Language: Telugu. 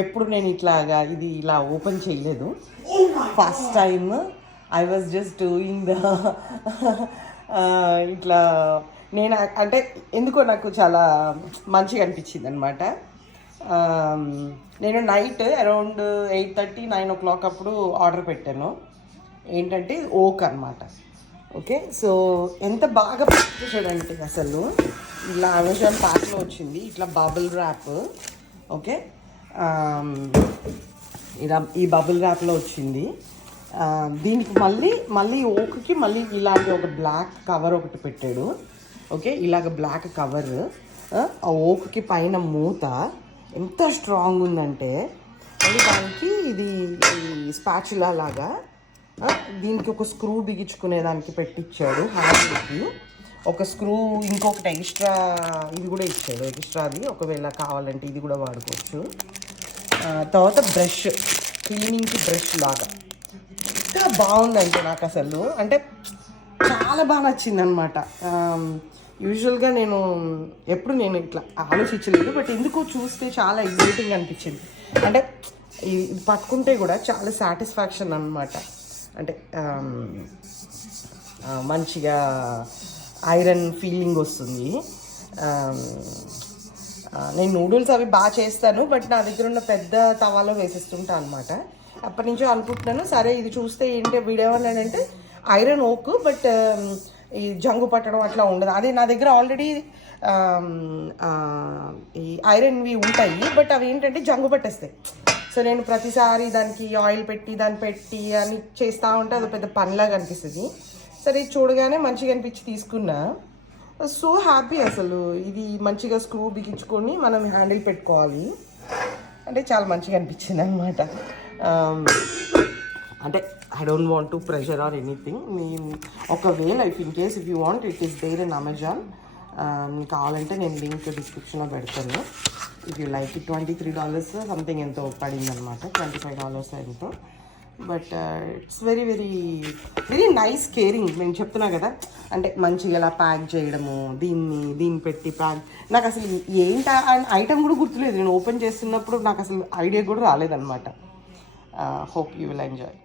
ఎప్పుడు నేను ఇట్లాగా ఇది ఇలా ఓపెన్ చేయలేదు. First time I was just doing the ఇట్లా నేను అంటే ఎందుకో నాకు చాలా మంచిగా అనిపించింది అనమాట. నేను నైట్ అరౌండ్ 8:30 9 o'clock అప్పుడు ఆర్డర్ పెట్టాను. ఏంటంటే ఓక్ అనమాట. ఓకే, సో ఎంత బాగా చూడండి అసలు ఇలా అమెజాన్ ప్యాక్లో వచ్చింది, ఇట్లా బబుల్ ర్యాప్. ఓకే, ఇలా ఈ బబుల్ ర్యాప్లో వచ్చింది. దీనికి మళ్ళీ ఓక్కి మళ్ళీ ఇలాంటి ఒక బ్లాక్ కవర్ ఒకటి పెట్టాడు. ఓకే, ఇలాగ బ్లాక్ కవర్, ఆ ఓక్కి పైన మూత ఎంత స్ట్రాంగ్ ఉందంటే మళ్ళీ దానికి ఇది స్పాచులా లాగా దీనికి ఒక స్క్రూ బిగించుకునేదానికి పెట్టించాడు. హ్యాండిల్కి ఒక స్క్రూ, ఇంకొకటి ఎక్స్ట్రా ఇది కూడా ఇచ్చాడు, ఎక్స్ట్రాది ఒకవేళ కావాలంటే ఇది కూడా వాడుకోవచ్చు. తర్వాత బ్రష్, క్లీనింగ్కి బ్రష్ లాగా ఎంత బాగుందంటే నాకు అసలు అంటే చాలా బాగా నచ్చింది అనమాట. యూజువల్గా నేను ఇట్లా ఆలోచించలేదు, బట్ ఎందుకో చూస్తే చాలా ఎగ్జైటింగ్ అనిపించింది. అంటే ఇది పట్టుకుంటే కూడా చాలా సాటిస్ఫాక్షన్ అనమాట. అంటే మంచిగా ఐరన్ ఫీలింగ్ వస్తుంది. నేను నూడిల్స్ అవి బాగా చేస్తాను, బట్ నా దగ్గర ఉన్న పెద్ద తవాలో వేసేస్తుంటాను అనమాట. అప్పటి నుంచో అనుకుంటున్నాను, సరే ఇది చూస్తే ఏంటి వీడియో అంటే ఐరన్ ఓక్, బట్ ఈ జంగు పట్టడం అట్లా ఉండదు. అదే నా దగ్గర ఆల్రెడీ ఈ ఐరన్వి ఉంటాయి, బట్ అవి ఏంటంటే జంగు పట్టేస్తాయి. సో నేను ప్రతిసారి దానికి ఆయిల్ పెట్టి అని చేస్తూ ఉంటే అది పెద్ద పనిలాగా అనిపిస్తుంది. సరే చూడగానే మంచిగా అనిపించి తీసుకున్నా. సో హ్యాపీ అసలు. ఇది మంచిగా స్క్రూ బిగించుకొని మనం హ్యాండిల్ పెట్టుకోవాలి అంటే చాలా మంచిగా అనిపించింది అనమాట. అంటే I don't want to pressure or anything. నేను ఒకవేళ if you want it is there in Amazon. కావాలంటే నేను లింక్ డిస్క్రిప్షన్లో పెడతాను. If you like it $23 something ఎంతో పడింది అనమాట, $25 ఎంతో. But it's very very very nice caring. నేను చెప్తున్నా కదా, అంటే మంచిగా ఇలా ప్యాక్ చేయడము, దీన్ని పెట్టి ప్యాక్. నాకు అసలు ఏంటి ఐటమ్ కూడా గుర్తులేదు. నేను ఓపెన్ చేస్తున్నప్పుడు నాకు అసలు ఐడియా కూడా రాలేదన్నమాట. Hope you will enjoy.